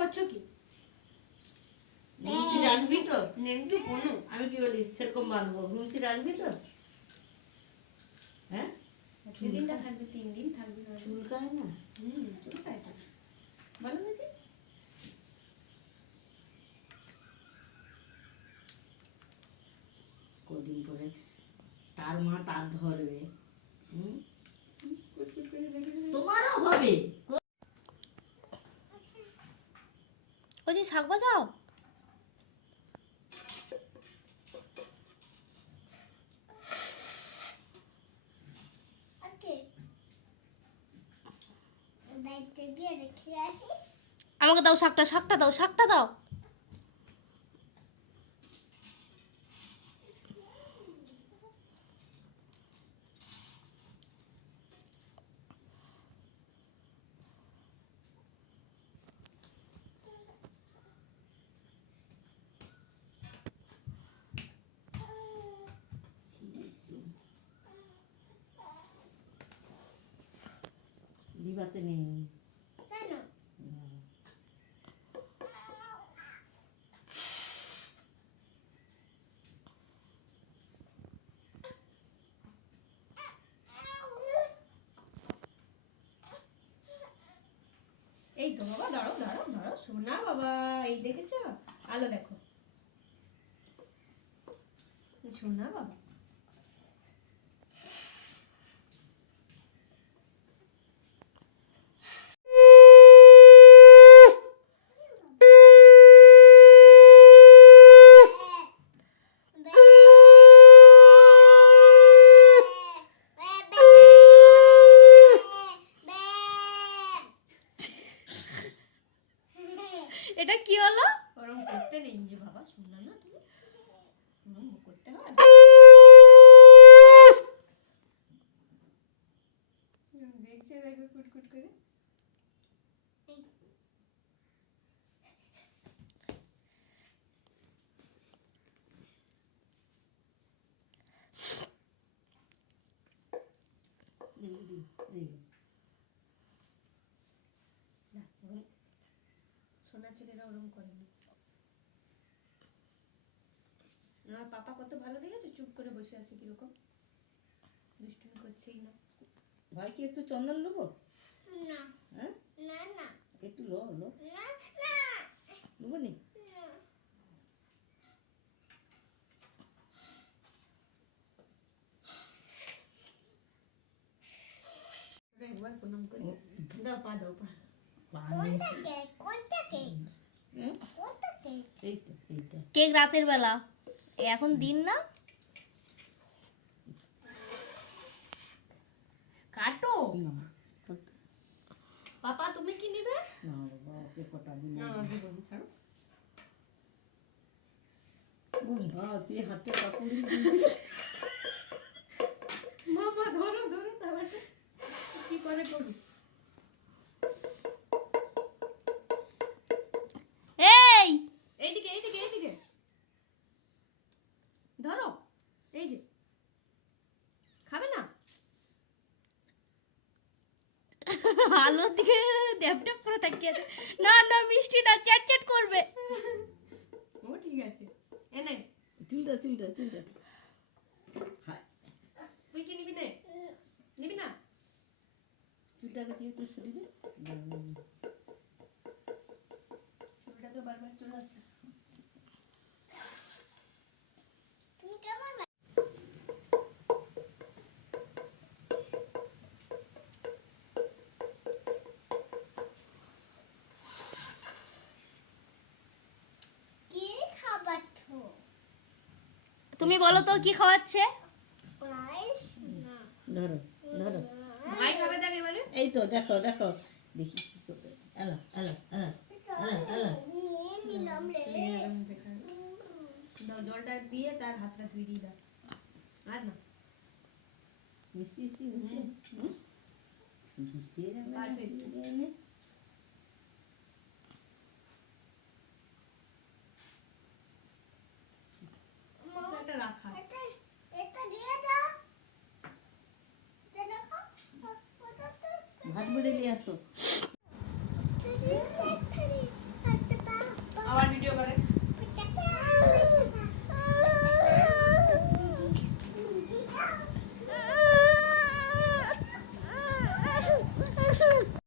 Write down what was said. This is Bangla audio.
করছো কি? ঘুমসি রাখবি তো? নেংটু কোনো আমি কি বলি সেরকম বাঁধবো। ঘুমসি রাখবি তো? হ্যাঁ সেদিনটা থাকবে, 3 দিন থাকবে। চুলকায় না? চুলকায় তো। ভালো হয়েছে। কদিন পরে তার মা তার ধরবে। তোমারও হবে। ওই যে শাক বাজাও। আমাকে দাও শাকটা, শাকটা দাও, শাকটা দাও। দিবাতে নেই। এই তো বাবা, দাঁড়াও দাঁড়াও দাঁড়াও, সোনা বাবা। এই দেখেছো? আলো দেখো, সোনা বাবা। এটা কি হলো? ওরম করতে নেই যে বাবা, শুনলাম না তুমি, ওরম করতে হয়। দেখছে, দেখবে কুটকুট করে। সোনা ছেলেরা ওরম করে না। আমার পাপা কত ভালো দেখেছো, চুপ করে বসে আছে, কিরকম দুষ্টুমি করছেই না। ভাই কি একটু চন্দন নেবো? না হ্যাঁ না না একটু লো লো না না নেবো নি? একবার প্রণাম করে দাও, পা দাও, পা। কোনটা কেক কোনটা কেক এইটা এইটা কেক রাতের বেলা, এখন দিন না। কাটো না পাপা, তুমি কি নিবে? না বাবা ওকে কটা দিন না দেবো না, ছাড়ো। আছে হাতে কাপড় মামা ধরো ধরো তালাটা, কি করে করবো। এই এইদিকে এইদিকে এইদিকে ধরো, এই যে খাবে না। আলোর দিকে ড্যাপ ড্যাপ করে তাকিয়ে আছে। না না মিষ্টি না, চ্যাট চ্যাট করবে। ও ঠিক আছে, এনে চুলটা চুলটা চুলটা তুই কি নিবি নে? নিবি না? চুলটাকে তুই একটু সরিয়ে দে। চুলটা তো বারবার চলে আসে। তুমি কেমন কি খাবার তো তুমি বলো তো কি খাওয়াচ্ছে? রাইস না ধরো ধরো ভাই খাবে দেখ এবারে। এই তো দেখো দেখো দেখি কি করবে। এলা এলা এলা এলা এলা নিয়ে নিলাম রে দাও, জলটা দিয়ে তার হাতটা ধুই দিয়ে দাও। আর না মিষ্টি মিষ্টি ঘুষিয়ে যাবে Perfect. এটা রাখা। এটা এটা দিয়ে দাও এটা রাখো ওটা তো ভাত বেড়ে নিয়ে আসো।